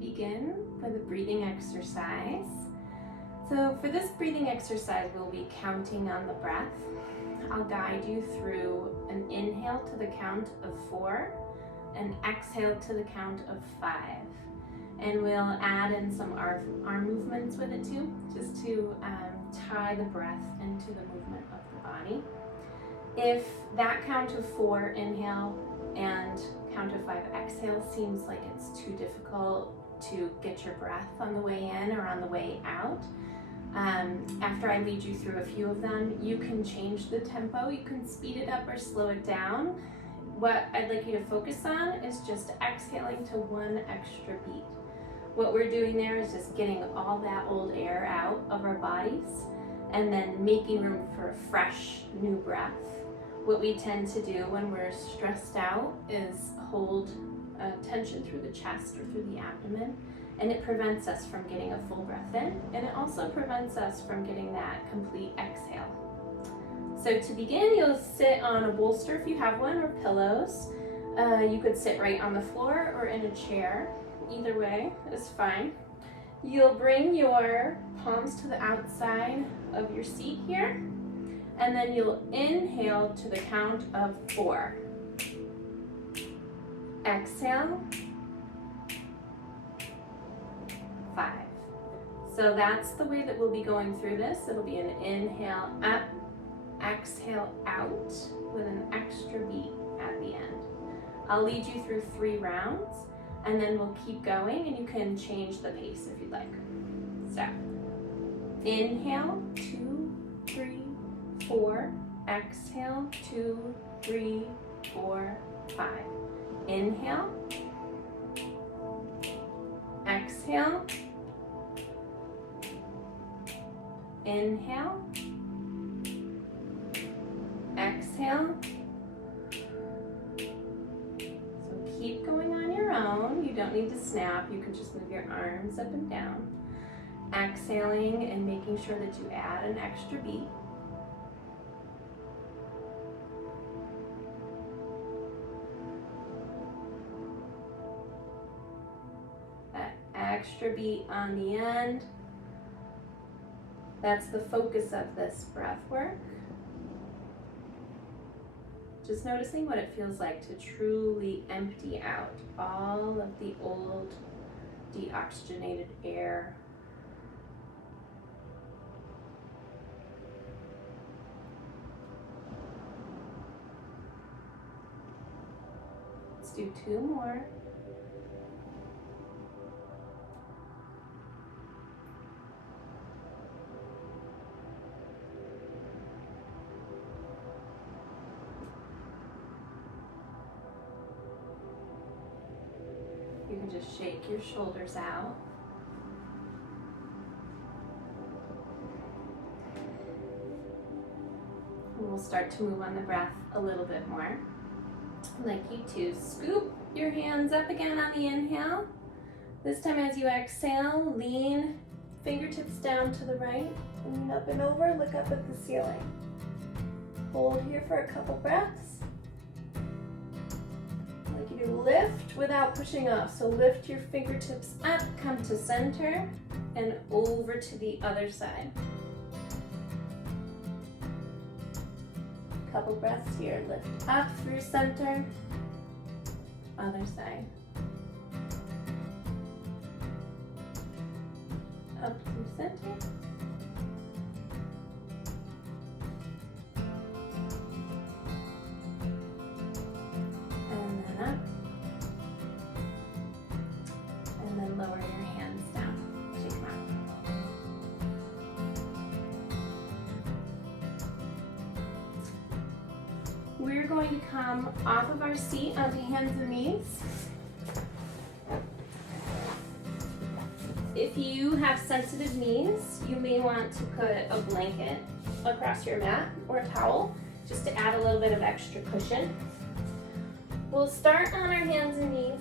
begin with a breathing exercise. So for this breathing exercise, we'll be counting on the breath. I'll guide you through an inhale to the count of 4 and exhale to the count of 5. And we'll add in some arm movements with it too, just to tie the breath into the movement of the body. If that count of 4 inhale and count of 5 exhale seems like it's too difficult to get your breath on the way in or on the way out, after I lead you through a few of them, you can change the tempo. You can speed it up or slow it down. What I'd like you to focus on is just exhaling to 1 extra beat. What we're doing there is just getting all that old air out of our bodies and then making room for a fresh new breath. What we tend to do when we're stressed out is hold tension through the chest or through the abdomen, and it prevents us from getting a full breath in, and it also prevents us from getting that complete exhale. So to begin, you'll sit on a bolster if you have one, or pillows. You could sit right on the floor or in a chair. Either way is fine. You'll bring your palms to the outside of your seat here, and then you'll inhale to the count of 4. Exhale, 5. So that's the way that we'll be going through this. It'll be an inhale up, exhale out with an extra beat at the end. I'll lead you through 3 rounds, and then we'll keep going, and you can change the pace if you'd like. So, inhale, 2, 3, 4. Exhale, 2, 3, 4, 5. Inhale. Exhale. Inhale. Exhale. So keep going on your own. You don't need to snap. You can just move your arms up and down. Exhaling and making sure that you add an extra beat. That extra beat on the end. That's the focus of this breath work. Just noticing what it feels like to truly empty out all of the old deoxygenated air. Let's do 2 more. You can just shake your shoulders out. And we'll start to move on the breath a little bit more. I'd like you to scoop your hands up again on the inhale. This time as you exhale, lean fingertips down to the right, lean up and over, look up at the ceiling. Hold here for a couple breaths. You lift without pushing off. So lift your fingertips up, come to center, and over to the other side. Couple breaths here. Lift up through center, other side. Up through center. Lower your hands down. Shake them out. We're going to come off of our seat onto hands and knees. If you have sensitive knees, you may want to put a blanket across your mat or a towel just to add a little bit of extra cushion. We'll start on our hands and knees.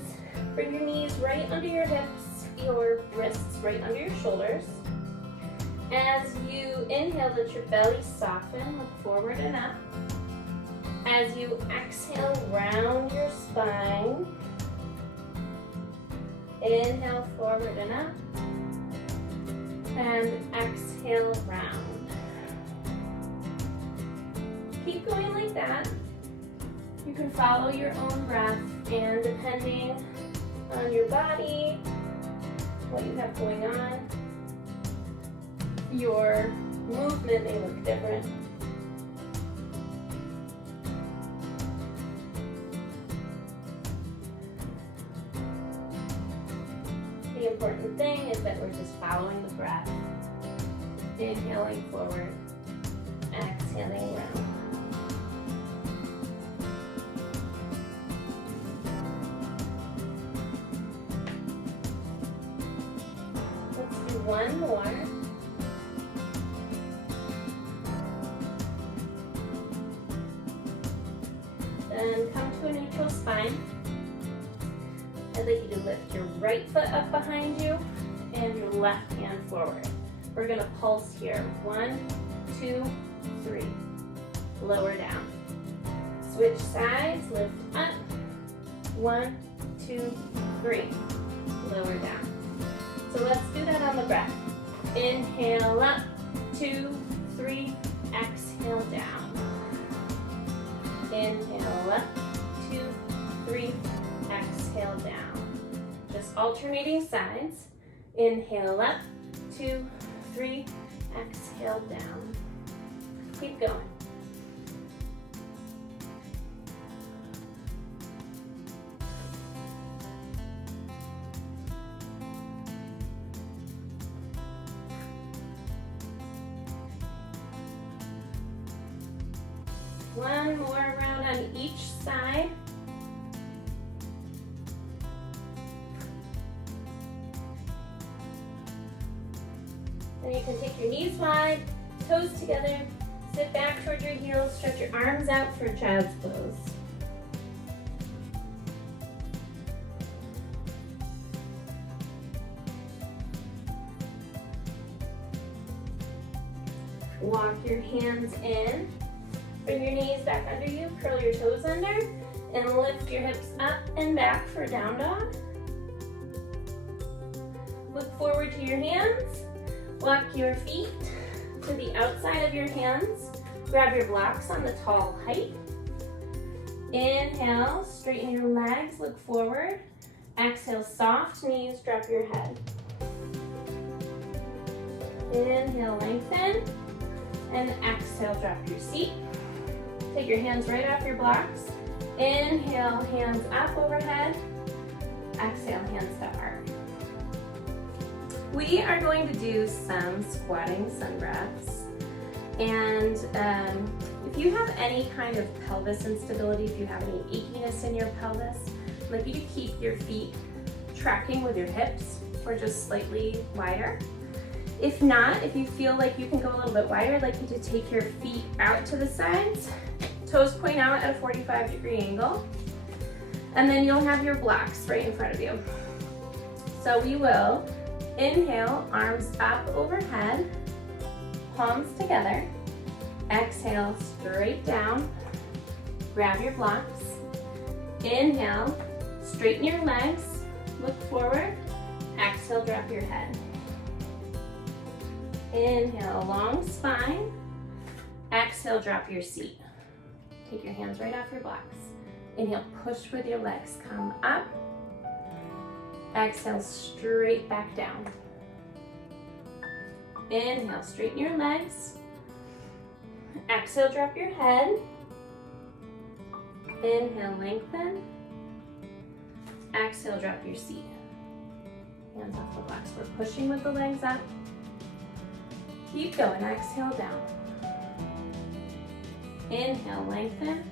Bring your knees right under your hips, your wrists right under your shoulders. As you inhale, let your belly soften, look forward and up. As you exhale, round your spine. Inhale, forward and up. And exhale, round. Keep going like that. You can follow your own breath, and depending on your body, what you have going on, your movement may look different. The important thing is that we're just following the breath. Inhaling forward, exhaling round. Let's do one more. Then come to a neutral spine. I'd like you to lift your right foot up behind you and your left hand forward. We're gonna pulse here. 1, 2, 3. Lower down. Switch sides, lift up. 1, 2, 3. Lower down. So let's do that on the breath. Inhale up, 2, 3, exhale down. Inhale up, 2, 3, exhale down. Just alternating sides. Inhale up, 2, 3, exhale down. Keep going. One more round on each side. Then you can take your knees wide, toes together, sit back towards your heels, stretch your arms out for child's pose. Walk your hands in, bring your knees back under you, curl your toes under, and lift your hips up and back for down dog. Look forward to your hands. Walk your feet to the outside of your hands. Grab your blocks on the tall height. Inhale, straighten your legs, look forward. Exhale, soft knees, drop your head. Inhale, lengthen. And exhale, drop your seat. Take your hands right off your blocks. Inhale, hands up overhead. Exhale, hands to arch. We are going to do some squatting sun breaths. And if you have any kind of pelvis instability, if you have any achiness in your pelvis, I'd like you to keep your feet tracking with your hips or just slightly wider. If not, if you feel like you can go a little bit wider, I'd like you to take your feet out to the sides, toes point out at a 45-degree angle, and then you'll have your blocks right in front of you. So we will inhale, arms up overhead, palms together. Exhale, straight down. Grab your blocks. Inhale, straighten your legs, look forward. Exhale, drop your head. Inhale, long spine. Exhale, drop your seat. Take your hands right off your blocks. Inhale, push with your legs, come up. Exhale, straight back down. Inhale, straighten your legs. Exhale, drop your head. Inhale, lengthen. Exhale, drop your seat. Hands off the blocks. We're pushing with the legs up. Keep going, exhale down. Inhale, lengthen.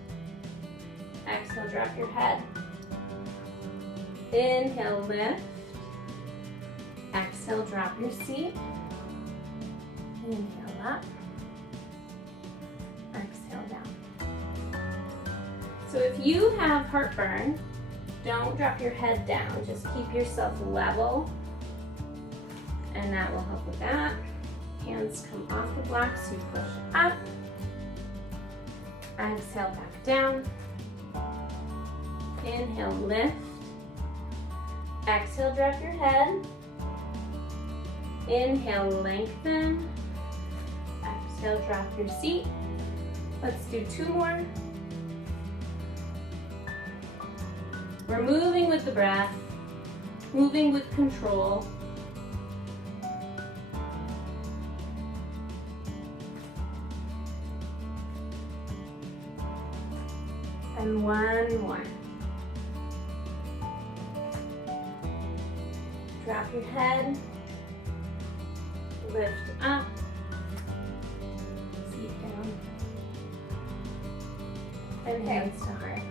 Exhale, drop your head. Inhale, lift. Exhale, drop your seat. Inhale up. Exhale down. So if you have heartburn, don't drop your head down. Just keep yourself level, and that will help with that. Hands come off the blocks, so you push up. Exhale, back down. Inhale, lift. Exhale, drop your head. Inhale, lengthen. Exhale, drop your seat. Let's do 2 more. We're moving with the breath, moving with control. And 1 more. Drop your head, lift up, seat down, and hands to heart.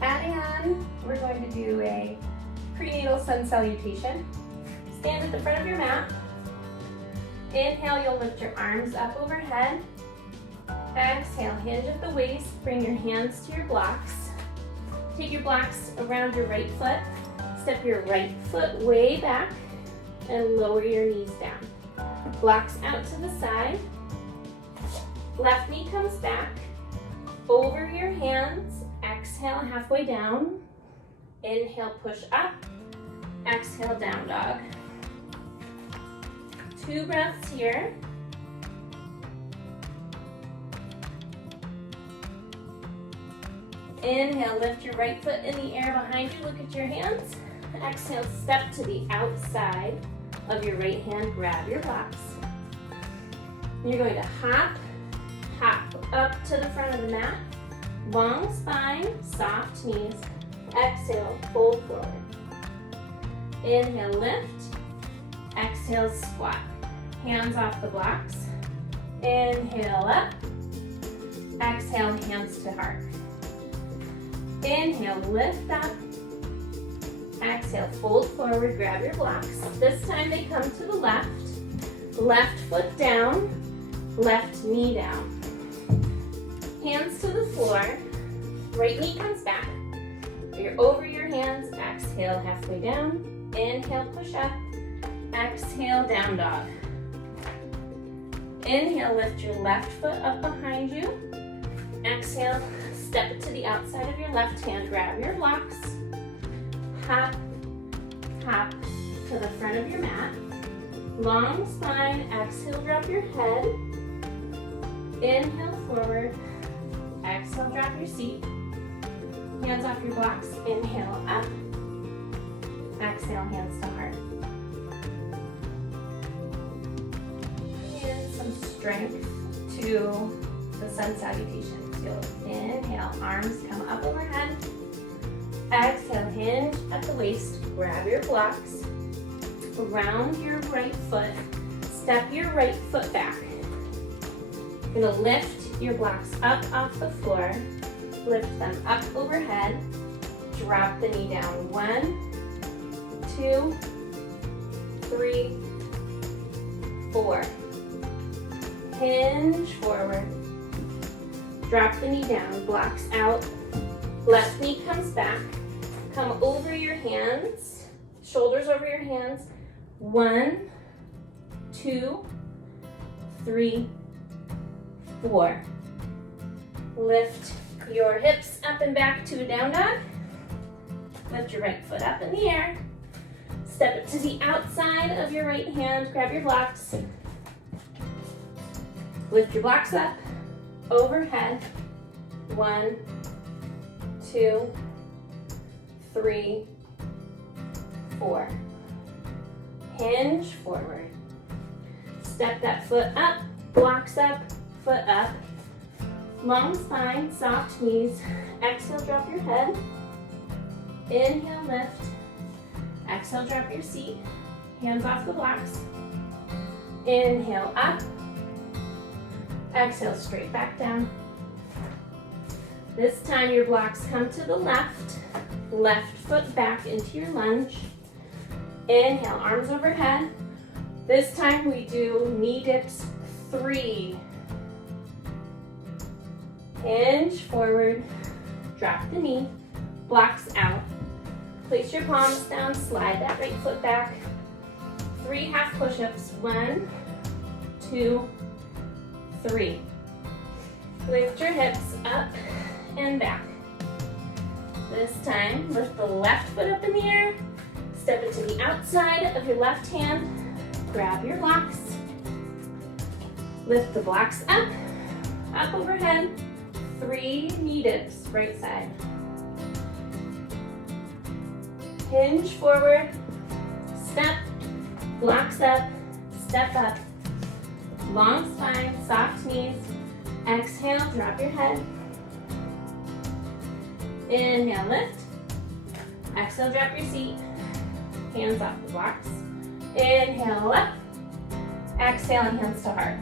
Adding on, we're going to do a prenatal sun salutation. Stand at the front of your mat. Inhale, you'll lift your arms up overhead. Exhale, hinge at the waist, bring your hands to your blocks. Take your blocks around your right foot. Step your right foot way back and lower your knees down. Blocks out to the side. Left knee comes back. Over your hands. Exhale, halfway down. Inhale, push up. Exhale, down dog. 2 breaths here. Inhale, lift your right foot in the air behind you. Look at your hands. Exhale, step to the outside of your right hand. Grab your blocks. You're going to hop up to the front of the mat. Long spine, soft knees. Exhale, fold forward. Inhale, lift. Exhale, squat. Hands off the blocks. Inhale, up. Exhale, hands to heart. Inhale, lift up. Exhale, fold forward, grab your blocks. This time they come to the left. Left foot down, left knee down. Hands to the floor. Right knee comes back. You're over your hands. Exhale, halfway down. Inhale, push up. Exhale, down dog. Inhale, lift your left foot up behind you. Exhale, step it to the outside of your left hand. Grab your blocks. Hop to the front of your mat. Long spine. Exhale, drop your head. Inhale, forward. Exhale, drop your seat. Hands off your blocks. Inhale, up. Exhale, hands to heart. And some strength to the sun salutation. So inhale, arms come up overhead. Exhale, hinge at the waist. Grab your blocks. Round your right foot. Step your right foot back. You're going to lift your blocks up off the floor. Lift them up overhead. Drop the knee down. 1, 2, 3, 4. Hinge forward. Drop the knee down. Blocks out. Left knee comes back. Come over your hands. Shoulders over your hands. 1, 2, 3, 4. Lift your hips up and back to a down dog. Lift your right foot up in the air. Step it to the outside of your right hand. Grab your blocks. Lift your blocks up. Overhead. 1, 2, 3, 4. Hinge forward. Step that foot up. Blocks up. Foot up. Long spine, soft knees. Exhale, drop your head. Inhale, lift. Exhale, drop your seat. Hands off the blocks. Inhale, up. Exhale, straight back down. This time your blocks come to the left. Left foot back into your lunge. Inhale, arms overhead. This time we do knee dips 3. Hinge forward, drop the knee, blocks out. Place your palms down, slide that right foot back. 3 half push-ups. 1, 2, 3. Lift your hips up and back. This time, lift the left foot up in the air. Step it to the outside of your left hand. Grab your blocks. Lift the blocks up, up overhead. 3 knee dips, right side. Hinge forward, step, blocks up, step up. Long spine, soft knees. Exhale, drop your head. Inhale, lift. Exhale, drop your seat. Hands off the blocks. Inhale, up. Exhale, and hands to heart.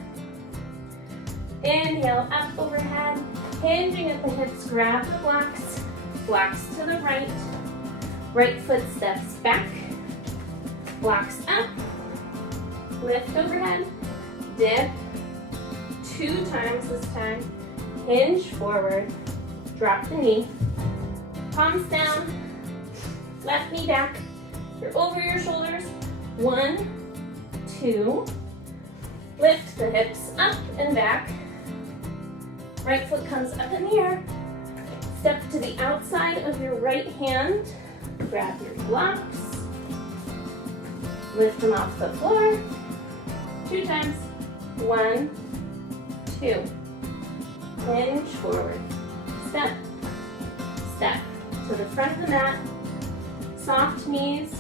Inhale, up overhead. Hinging at the hips, grab the blocks. Blocks to the right. Right foot steps back. Blocks up. Lift overhead. Dip. 2 times this time. Hinge forward. Drop the knee. Palms down. Left knee back. You're over your shoulders. 1, 2. Lift the hips up and back. Right foot comes up in the air. Step to the outside of your right hand. Grab your blocks. Lift them off the floor. 2 times. 1, 2. Hinge forward. Step, step to the front of the mat. Soft knees.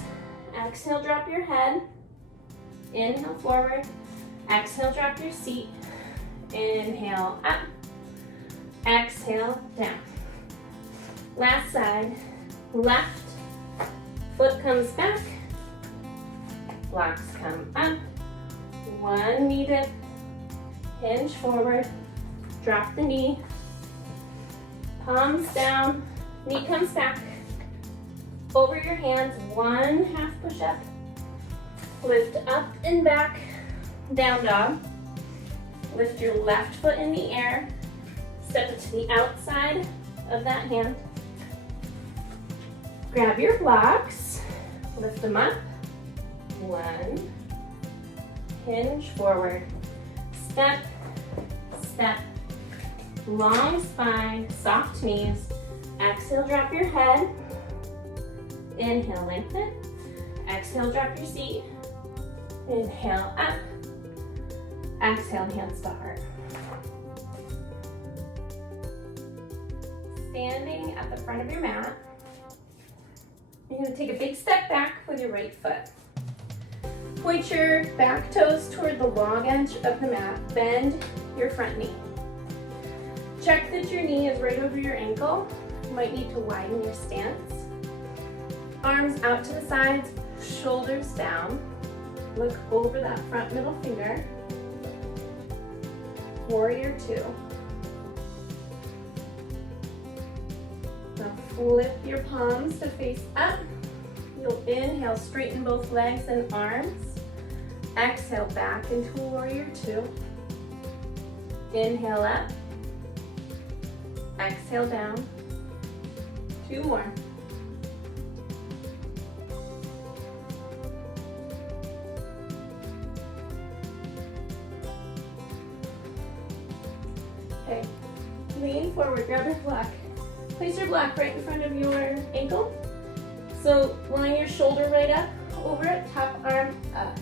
Exhale, drop your head. Inhale forward. Exhale, drop your seat. Inhale up. Exhale down. Last side. Left foot comes back. Blocks come up. 1 knee dip. Hinge forward. Drop the knee. Palms down. Knee comes back. Over your hands. 1 half push up. Lift up and back. Down dog. Lift your left foot in the air. Step it to the outside of that hand. Grab your blocks. Lift them up. 1. Hinge forward. Step, step. Long spine, soft knees. Exhale, drop your head. Inhale, lengthen. Exhale, drop your seat. Inhale, up. Exhale, hands to heart. Standing at the front of your mat, you're going to take a big step back with your right foot. Point your back toes toward the long edge of the mat. Bend your front knee. Check that your knee is right over your ankle. You might need to widen your stance. Arms out to the sides, shoulders down. Look over that front middle finger. Warrior 2. Now flip your palms to face up. You'll inhale, straighten both legs and arms. Exhale, back into Warrior 2. Inhale up. Exhale down. 2 more. Okay, lean forward, grab your block. Place your block right in front of your ankle. So line your shoulder right up, over it, top arm up,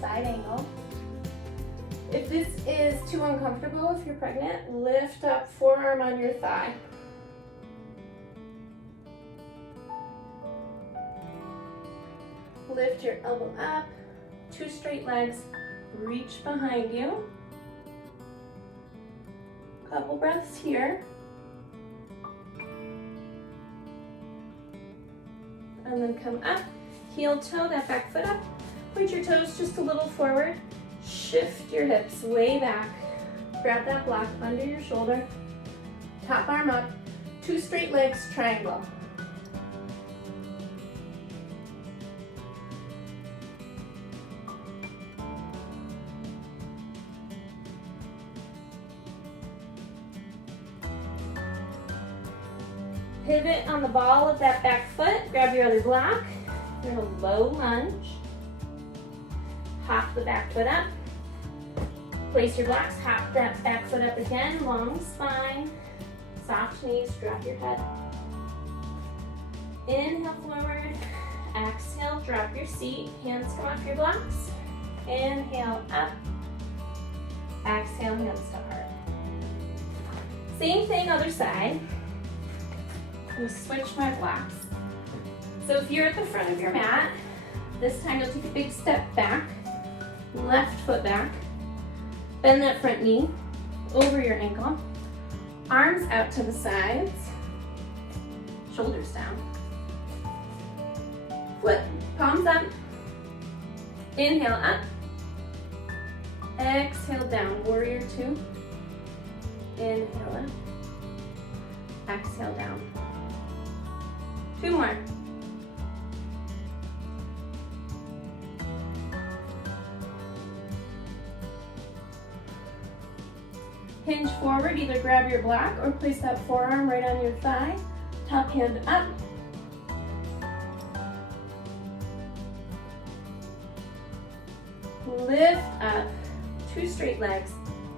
side angle. If this is too uncomfortable, if you're pregnant, lift up forearm on your thigh. Lift your elbow up, 2 straight legs, reach behind you. Couple breaths here. And then come up, heel toe, that back foot up. Point your toes just a little forward. Shift your hips way back. Grab that block under your shoulder. Top arm up, 2 straight legs, triangle. Pivot on the ball of that back foot. Grab your other block. You're in a low lunge. Hop the back foot up. Place your blocks. Hop that back foot up again. Long spine. Soft knees. Drop your head. Inhale forward. Exhale, drop your seat, hands come off your blocks. Inhale, up. Exhale, hands to heart. Same thing, other side. I'm gonna switch my blocks. So if you're at the front of your mat, this time you'll take a big step back, left foot back, bend that front knee over your ankle, arms out to the sides, shoulders down. Flip, palms up, inhale up, exhale down, warrior two, inhale up, exhale down. Two more. Hinge forward, either grab your block or place that forearm right on your thigh, top hand up. Lift up, two straight legs,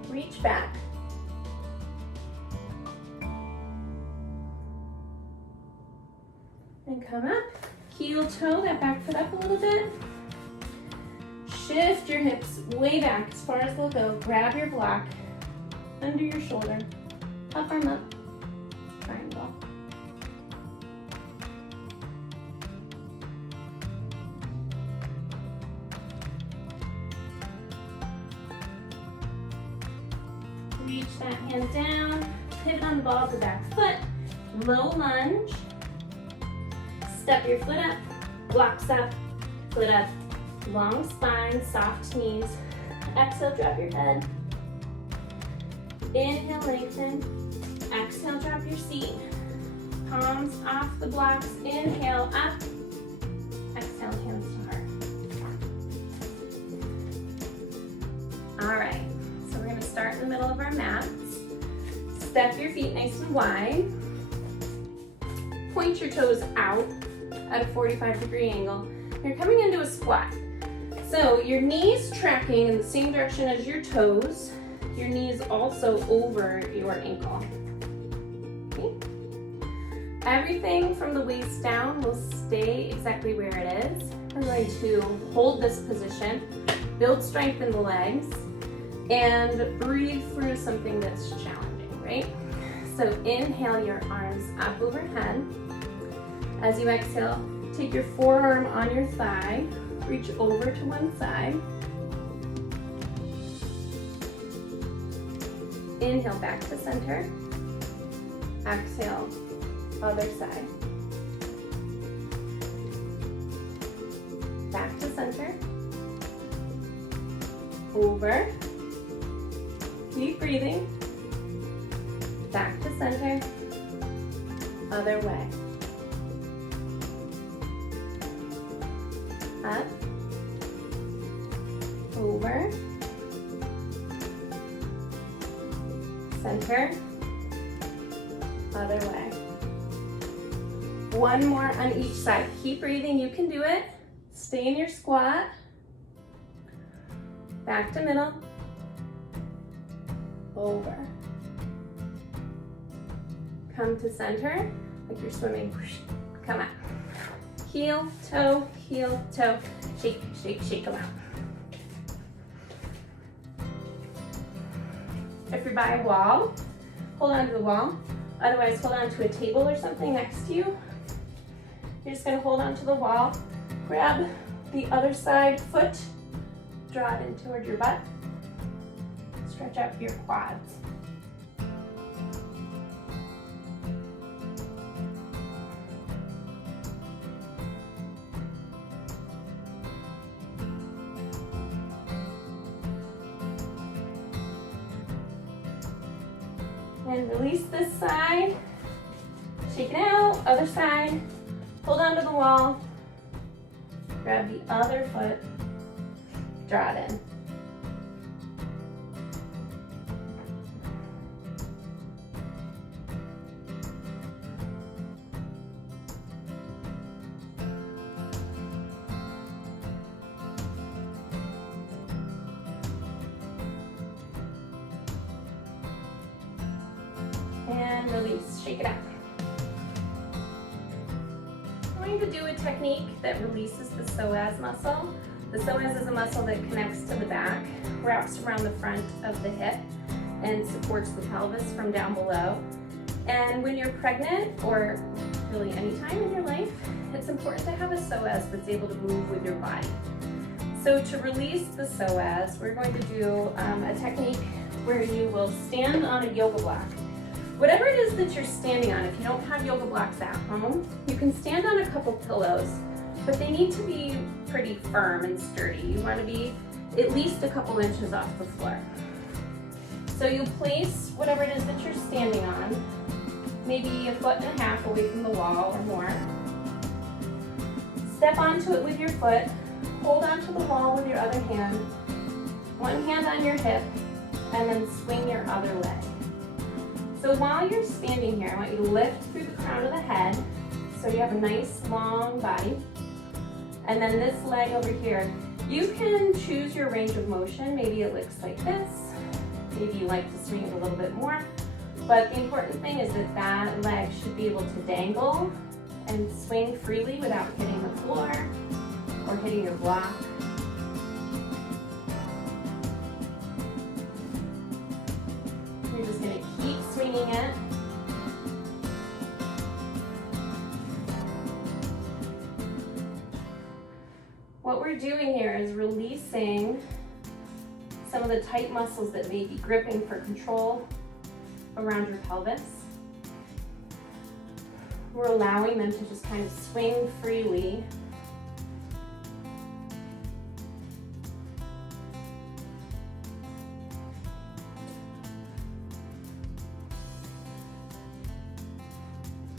reach back. And come up, heel toe that back foot up a little bit. Shift your hips way back as far as they'll go. Grab your block under your shoulder, up arm up, triangle. Reach that hand down, pivot on the ball of the back foot, low lunge. Step your foot up, blocks up, foot up, long spine, soft knees. Exhale, drop your head. Inhale, lengthen. Exhale, drop your seat. Palms off the blocks. Inhale, up. Exhale, hands to heart. All right, so we're gonna start in the middle of our mats. Step your feet nice and wide. Point your toes out at a 45-degree angle. You're coming into a squat. So your knees tracking in the same direction as your toes. Your knees also over your ankle. Okay. Everything from the waist down will stay exactly where it is. We're going to hold this position, build strength in the legs, and breathe through something that's challenging, right? So inhale your arms up overhead. As you exhale, take your forearm on your thigh, reach over to one side. Inhale back to center. Exhale, other side. Back to center. Over. Keep breathing. Back to center. Other way. Up. Over. Center, other way. One more on each side. Keep breathing, you can do it. Stay in your squat. Back to middle. Over. Come to center, like you're swimming. Come out. Heel, toe, shake, shake, shake them out. If you're by a wall, hold on to the wall. Otherwise, hold on to a table or something next to you. You're just gonna hold on to the wall. Grab the other side foot, draw it in toward your butt. Stretch out your quads. And release this side, shake it out, other side, hold on to the wall, grab the other foot, draw it in. And release, shake it out. I'm going to do a technique that releases the psoas muscle. The psoas is a muscle that connects to the back, wraps around the front of the hip, and supports the pelvis from down below. And when you're pregnant, or really any time in your life, it's important to have a psoas that's able to move with your body. So to release the psoas, we're going to do a technique where you will stand on a yoga block. Whatever it is that you're standing on, if you don't have yoga blocks at home, you can stand on a couple pillows, but they need to be pretty firm and sturdy. You want to be at least a couple inches off the floor. So you place whatever it is that you're standing on, maybe 1.5 feet away from the wall or more. Step onto it with your foot, hold onto the wall with your other hand, one hand on your hip, and then swing your other leg. So while you're standing here, I want you to lift through the crown of the head so you have a nice long body. And then this leg over here, you can choose your range of motion. Maybe it looks like this. Maybe you like to swing it a little bit more. But the important thing is that that leg should be able to dangle and swing freely without hitting the floor or hitting your block. You're just going to keep swinging it. What we're doing here is releasing some of the tight muscles that may be gripping for control around your pelvis. We're allowing them to just kind of swing freely.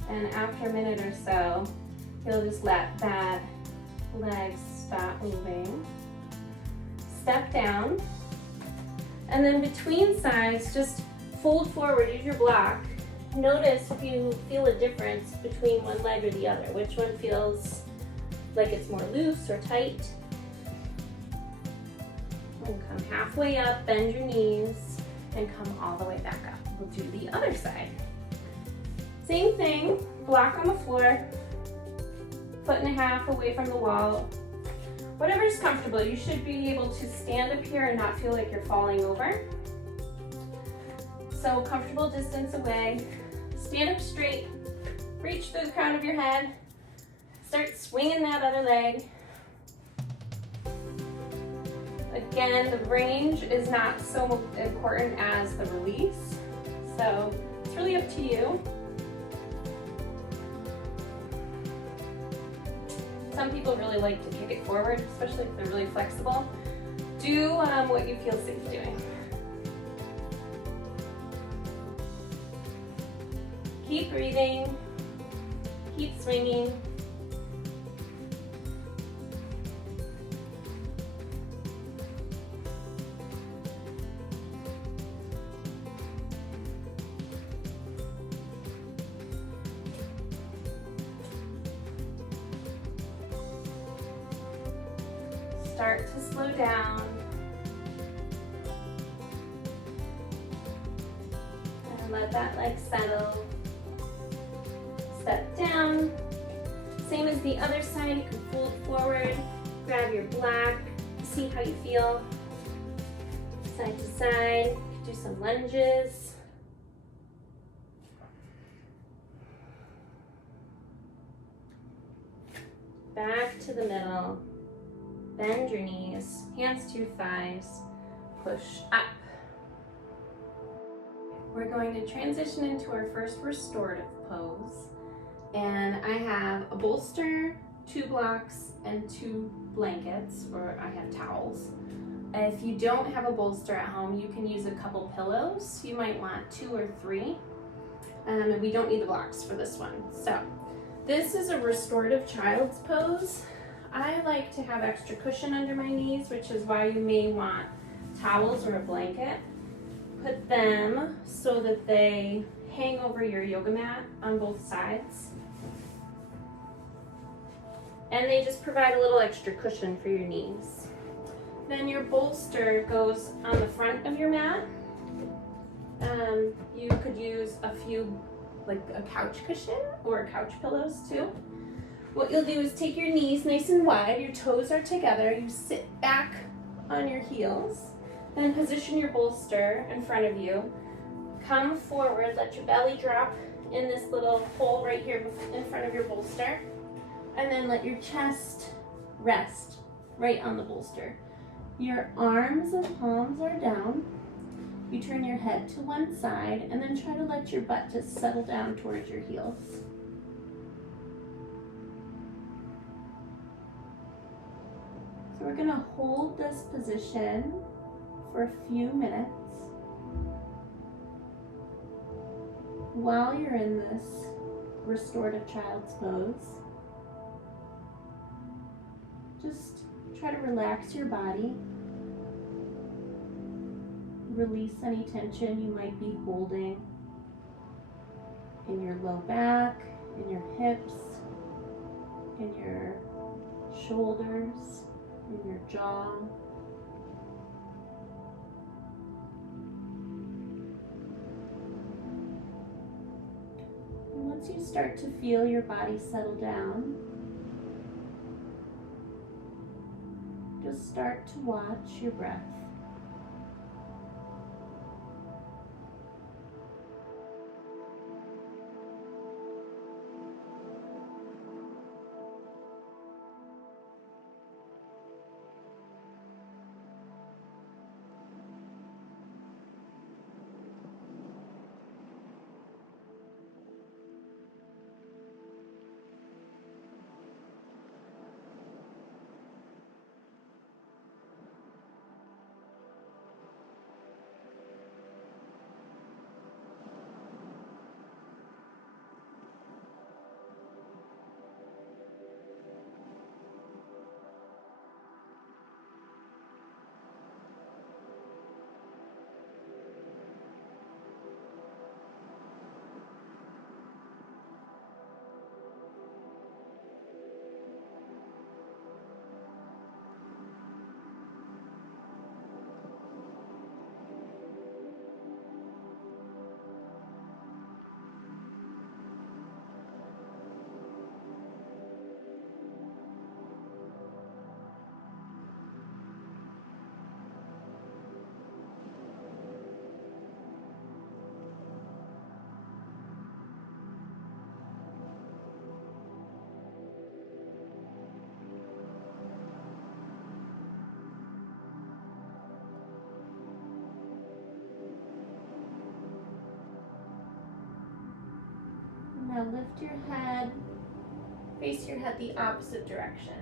And after a minute or so, you'll just let that leg stop moving. Step down, and then between sides, just fold forward, use your block. Notice if you feel a difference between one leg or the other, which one feels like it's more loose or tight. And come halfway up, bend your knees, and come all the way back up. We'll do the other side. Same thing, block on the floor, 1.5 feet away from the wall. Whatever is comfortable, you should be able to stand up here and not feel like you're falling over. So comfortable distance away, stand up straight, reach through the crown of your head, start swinging that other leg. Again, the range is not so important as the release, so it's really up to you. Some people really like to kick it forward, especially if they're really flexible. Do what you feel safe doing. Keep breathing, keep swinging. Start to slow down. And let that leg settle. Step down. Same as the other side, you can fold forward, grab your block, see how you feel. Side to side, do some lunges. Back to the middle. Bend your knees, hands to your thighs, push up. We're going to transition into our first restorative pose. And I have a bolster, 2 blocks, and 2 blankets, or I have towels. If you don't have a bolster at home, you can use a couple pillows. You might want 2 or 3. And we don't need the blocks for this one. So this is a restorative child's pose. I like to have extra cushion under my knees, which is why you may want towels or a blanket. Put them so that they hang over your yoga mat on both sides. And they just provide a little extra cushion for your knees. Then your bolster goes on the front of your mat. You could use a few, like a couch cushion or couch pillows too. What you'll do is take your knees nice and wide, your toes are together, you sit back on your heels, then position your bolster in front of you. Come forward, let your belly drop in this little hole right here in front of your bolster, and then let your chest rest right on the bolster. Your arms and palms are down. You turn your head to one side and then try to let your butt just settle down towards your heels. So we're going to hold this position for a few minutes while you're in this restorative child's pose. Just try to relax your body. Release any tension you might be holding in your low back, in your hips, in your shoulders, in your jaw. And once you start to feel your body settle down, just start to watch your breath. Now lift your head, face your head the opposite direction.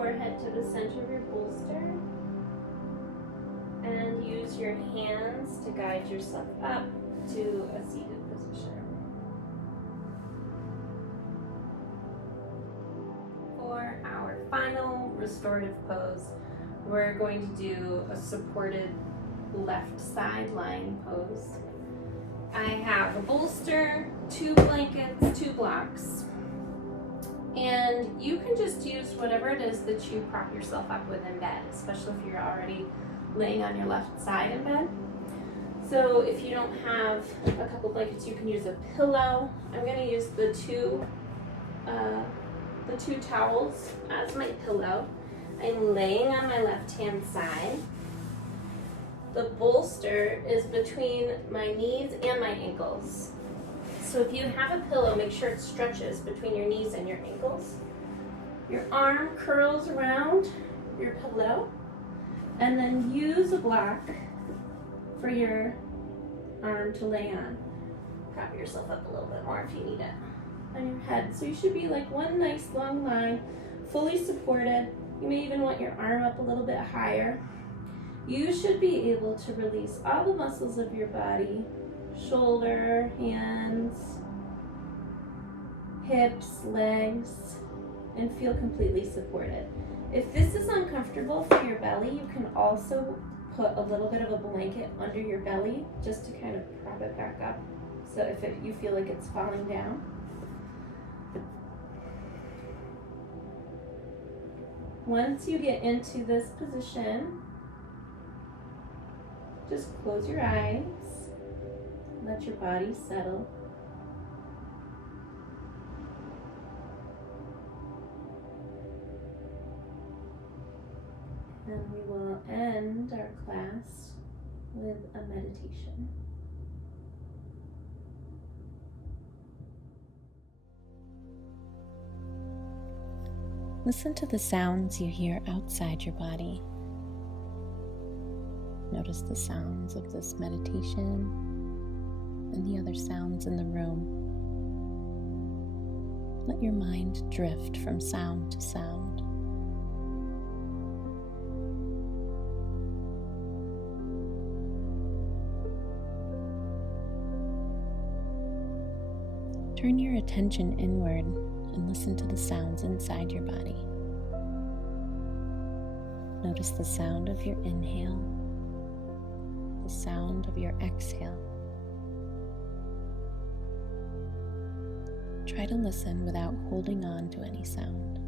forehead to the center of your bolster and use your hands to guide yourself up to a seated position. For our final restorative pose, we're going to do a supported left side lying pose. I have a bolster, 2 blankets, 2 blocks, and you can just use whatever it is that you prop yourself up with in bed, especially if you're already laying on your left side in bed. So if you don't have a couple blankets, you can use a pillow. I'm going to use the two towels as my pillow. I'm laying on my left hand side. The bolster is between my knees and my ankles. So if you have a pillow, make sure it stretches between your knees and your ankles. Your arm curls around your pillow, and then use a block for your arm to lay on. Prop yourself up a little bit more if you need it on your head. So you should be like one nice long line, fully supported. You may even want your arm up a little bit higher. You should be able to release all the muscles of your body, shoulder, hands, hips, legs, and feel completely supported. If this is uncomfortable for your belly, you can also put a little bit of a blanket under your belly just to kind of prop it back up. So if you feel like it's falling down. Once you get into this position, just close your eyes, let your body settle. And we will end our class with a meditation. Listen to the sounds you hear outside your body. Notice the sounds of this meditation and the other sounds in the room. Let your mind drift from sound to sound. Turn your attention inward and listen to the sounds inside your body. Notice the sound of your inhale, the sound of your exhale. Try to listen without holding on to any sound.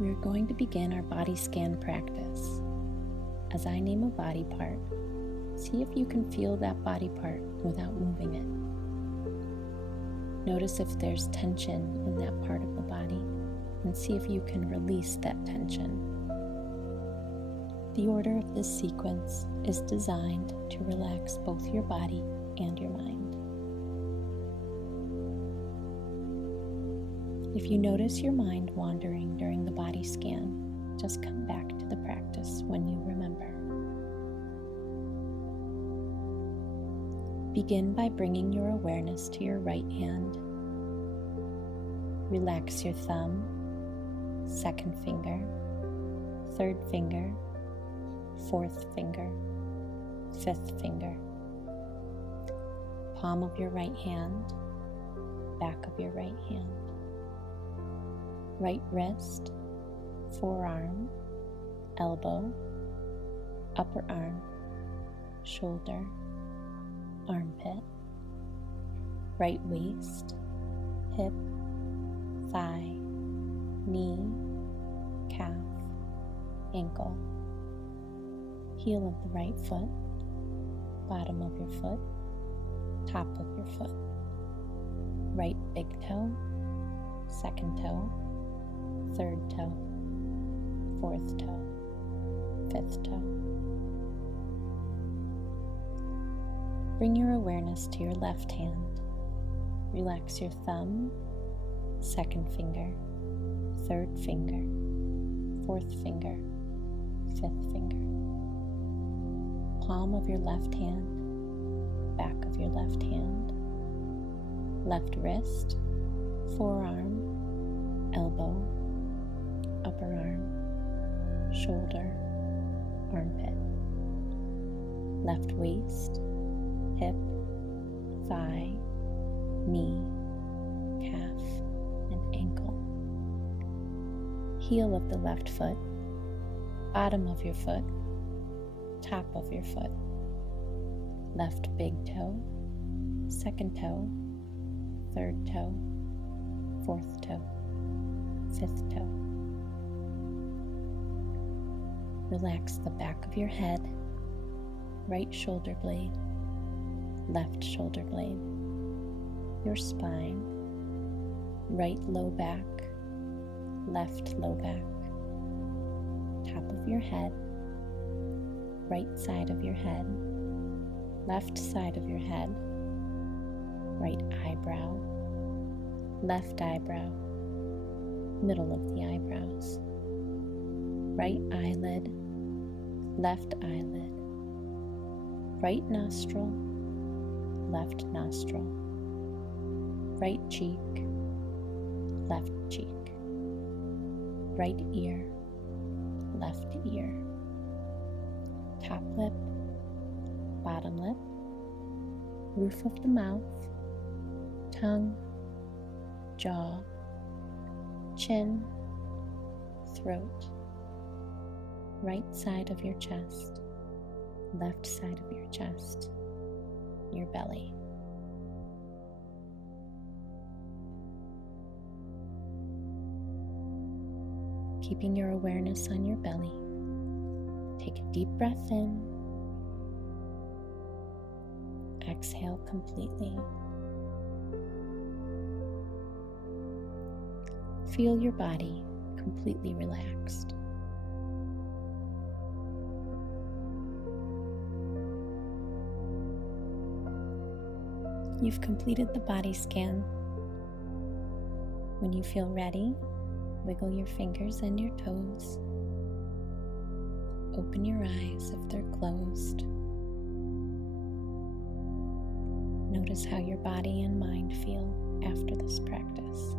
We are going to begin our body scan practice. As I name a body part, see if you can feel that body part without moving it. Notice if there's tension in that part of the body, and see if you can release that tension. The order of this sequence is designed to relax both your body and your mind. If you notice your mind wandering during the body scan, just come back to the practice when you remember. Begin by bringing your awareness to your right hand. Relax your thumb, second finger, third finger, fourth finger, fifth finger. Palm of your right hand, back of your right hand. Right wrist, forearm, elbow, upper arm, shoulder, armpit, right waist, hip, thigh, knee, calf, ankle, heel of the right foot, bottom of your foot, top of your foot, right big toe, second toe, third toe, fourth toe, fifth toe. Bring your awareness to your left hand. Relax your thumb, second finger, third finger, fourth finger, fifth finger. palm of your left hand, back of your left hand, left wrist, forearm, elbow, upper arm, shoulder, armpit, left waist, hip, thigh, knee, calf, and ankle. Heel of the left foot, bottom of your foot, top of your foot, left big toe, second toe, third toe, fourth toe, fifth toe. Relax the back of your head, right shoulder blade, left shoulder blade, your spine, right low back, left low back, top of your head, right side of your head, left side of your head, right eyebrow, left eyebrow, middle of the eyebrows, right eyelid, left eyelid, right nostril, left nostril, right cheek, left cheek, right ear, left ear, top lip, bottom lip, roof of the mouth, tongue, jaw, chin, throat, right side of your chest, left side of your chest, your belly. Keeping your awareness on your belly, take a deep breath in, exhale completely. Feel your body completely relaxed. You've completed the body scan. When you feel ready, wiggle your fingers and your toes. Open your eyes if they're closed. Notice how your body and mind feel after this practice.